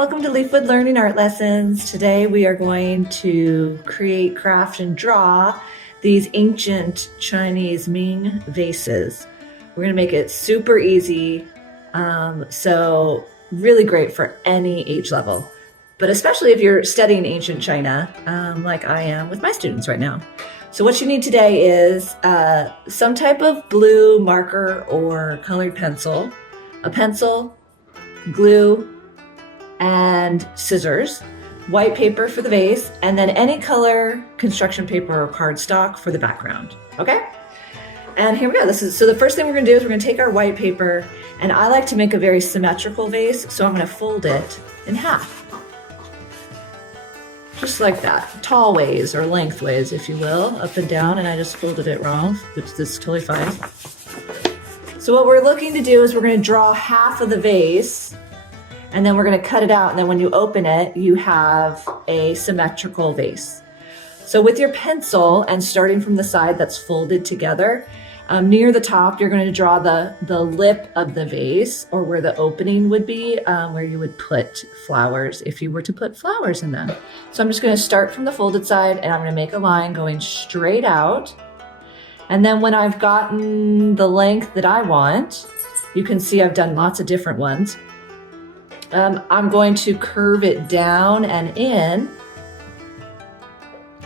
welcome to Leafwood Learning Art Lessons. Today we are going to create, craft, and draw these ancient Chinese Ming vases. We're going to make it super easy, so really great for any age level, but especially if you're studying ancient China, like I am with my students right now. So what you need today is some type of blue marker or colored pencil, a pencil, glue, and scissors, white paper for the vase, and then any color construction paper or cardstock for the background. Okay? And here we go. So the first thing we're going to do is we're going to take our white paper, and I like to make a very symmetrical vase, so I'm going to fold it in half. Just like that. Tall ways or lengthways, if you will, up and down, and I just folded it wrong, which is totally fine. So what we're looking to do is we're going to draw half of the vase, and then we're going to cut it out, and then when you open it, you have a symmetrical vase. So with your pencil, and starting from the side that's folded together, near the top, you're going to draw the lip of the vase, or where the opening would be, where you would put flowers, if you were to put flowers in them. So I'm just going to start from the folded side, and I'm going to make a line going straight out. And then when I've gotten the length that I want, you can see I've done lots of different ones. I'm going to curve it down and in,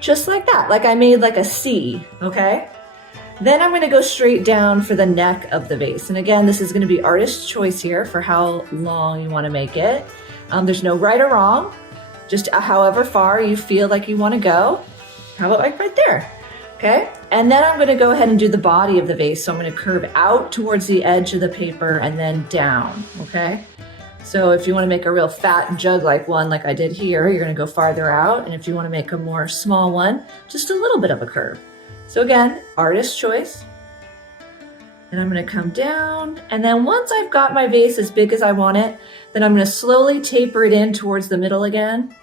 just like that, like I made like a C, okay? Then I'm going to go straight down for the neck of the vase. And again, this is going to be artist's choice here for how long you want to make it. There's no right or wrong, just however far you feel like you want to go. How about like right there? Okay, and then I'm going to go ahead and do the body of the vase. So I'm going to curve out towards the edge of the paper and then down, okay? So if you want to make a real fat jug-like one like I did here, you're going to go farther out. And if you want to make a more small one, just a little bit of a curve. So again, artist's choice. And I'm going to come down. And then once I've got my vase as big as I want it, then I'm going to slowly taper it in towards the middle again.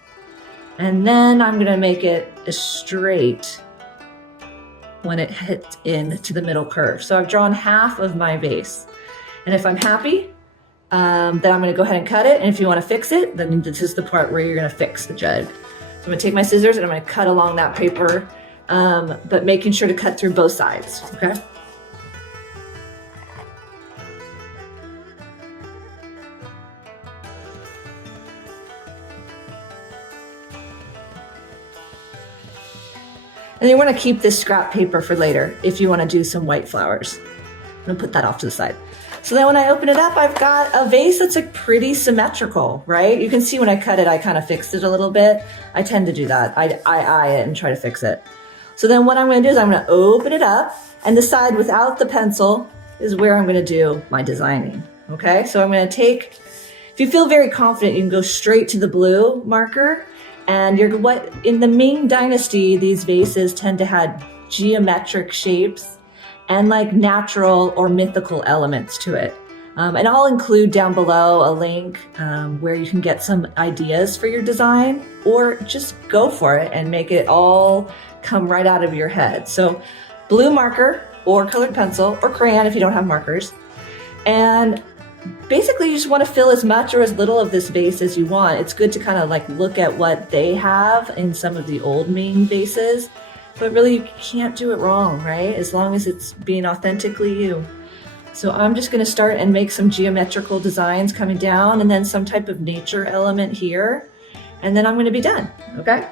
And then I'm going to make it straight when it hits into the middle curve. So I've drawn half of my vase. And if I'm happy, then I'm going to go ahead and cut it. And if you want to fix it, then this is the part where you're going to fix the jug. So I'm going to take my scissors and I'm going to cut along that paper, but making sure to cut through both sides, okay? And you want to keep this scrap paper for later if you want to do some white flowers. I'm going to put that off to the side. So then when I open it up, I've got a vase that's like pretty symmetrical, right? You can see when I cut it, I kind of fixed it a little bit. I tend to do that. I eye it and try to fix it. So then what I'm going to do is I'm going to open it up, and the side without the pencil is where I'm going to do my designing, okay? So I'm going to take, if you feel very confident, you can go straight to the blue marker. And in the Ming Dynasty, these vases tend to have geometric shapes and like natural or mythical elements to it. And I'll include down below a link where you can get some ideas for your design, or just go for it and make it all come right out of your head. So blue marker or colored pencil or crayon if you don't have markers. And basically you just want to fill as much or as little of this vase as you want. It's good to kind of like look at what they have in some of the old Ming vases. But really, you can't do it wrong, right? As long as it's being authentically you. So I'm just going to start and make some geometrical designs coming down, and then some type of nature element here. And then I'm going to be done, okay?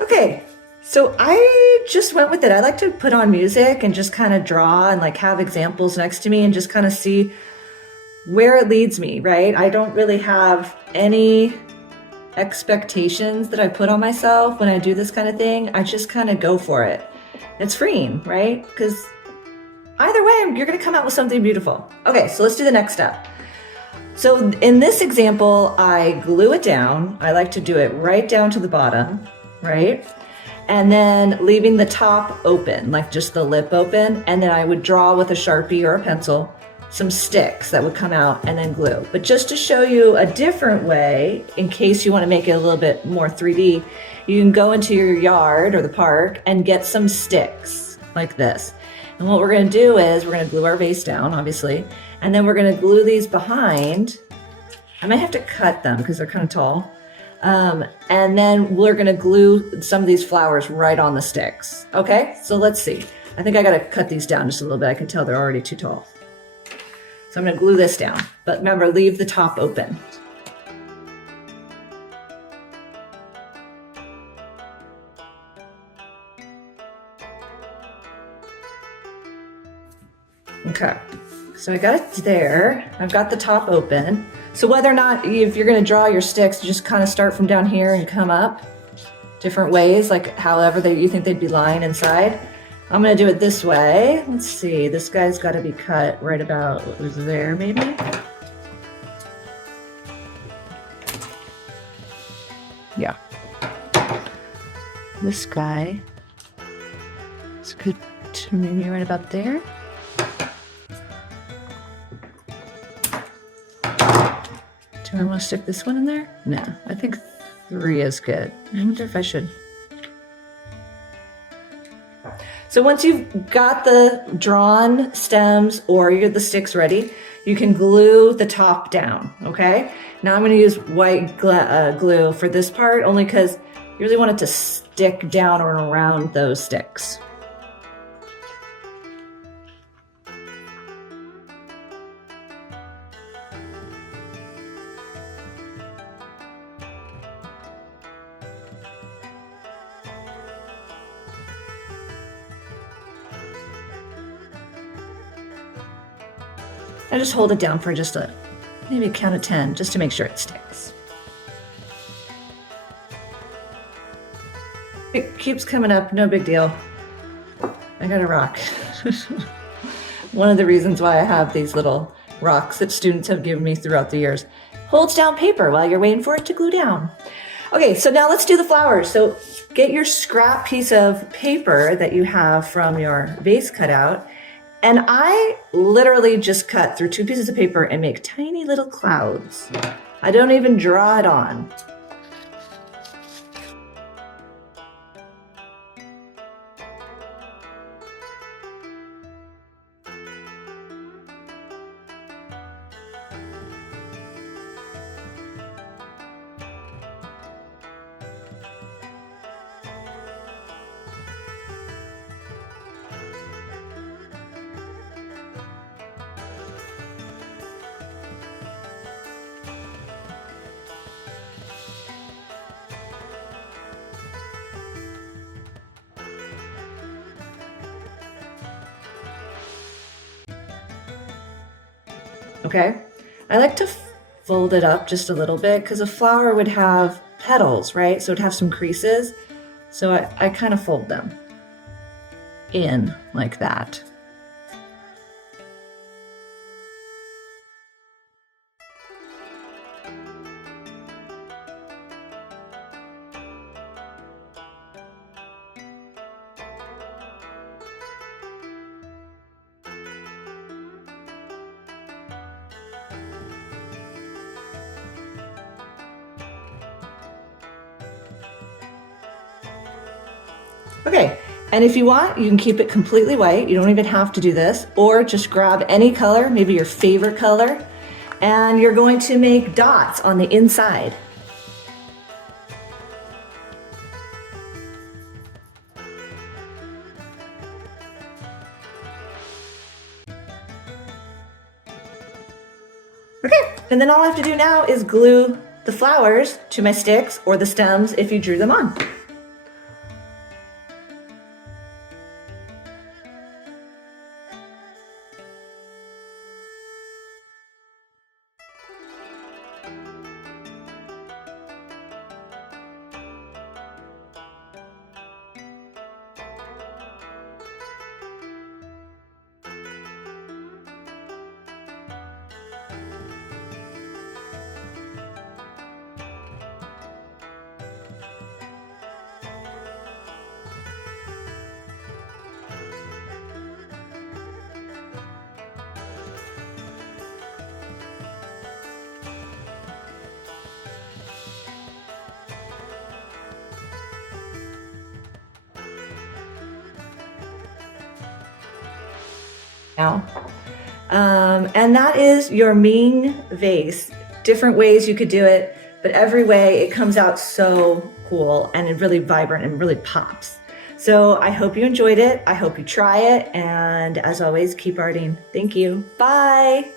Okay, so I just went with it. I like to put on music and just kind of draw and like have examples next to me and just kind of see where it leads me, right? I don't really have any expectations that I put on myself when I do this kind of thing. I just kind of go for it. It's freeing, right? Because either way, you're going to come out with something beautiful. Okay, so let's do the next step. So in this example, I glue it down. I like to do it right down to the bottom, right? And then leaving the top open, like just the lip open. And then I would draw with a Sharpie or a pencil some sticks that would come out and then glue. But just to show you a different way, in case you want to make it a little bit more 3D, you can go into your yard or the park and get some sticks like this. And what we're going to do is we're going to glue our vase down, obviously, and then we're going to glue these behind. I might have to cut them because they're kind of tall. And then we're going to glue some of these flowers right on the sticks. Okay, so let's see. I think I got to cut these down just a little bit. I can tell they're already too tall. So I'm going to glue this down, but remember, leave the top open. Okay, so I got it there. I've got the top open. So whether or not, if you're going to draw your sticks, you just kind of start from down here and come up different ways, like however you think they'd be lying inside. I'm going to do it this way. Let's see, this guy's got to be cut right about there, maybe. Yeah. This guy is good to maybe right about there. Do I want to stick this one in there? No, I think 3 is good. I wonder if I should. So once you've got the drawn stems or you get the sticks ready, you can glue the top down, okay? Now I'm gonna use white glue for this part, only because you really want it to stick down or around those sticks. I just hold it down for just maybe a count of 10, just to make sure it sticks. It keeps coming up, no big deal. I got a rock. One of the reasons why I have these little rocks that students have given me throughout the years holds down paper while you're waiting for it to glue down. Okay, so now let's do the flowers. So get your scrap piece of paper that you have from your vase cutout. And I literally just cut through 2 pieces of paper and make tiny little clouds. I don't even draw it on. Okay, I like to fold it up just a little bit because a flower would have petals, right? So it'd have some creases. So I kind of fold them in like that. Okay, and if you want, you can keep it completely white. You don't even have to do this, or just grab any color, maybe your favorite color, and you're going to make dots on the inside. Okay, and then all I have to do now is glue the flowers to my sticks or the stems if you drew them on. now. And that is your Ming vase. Different ways you could do it, but every way it comes out so cool and really vibrant and really pops. So I hope you enjoyed it. I hope you try it. And as always, keep arting. Thank you. Bye.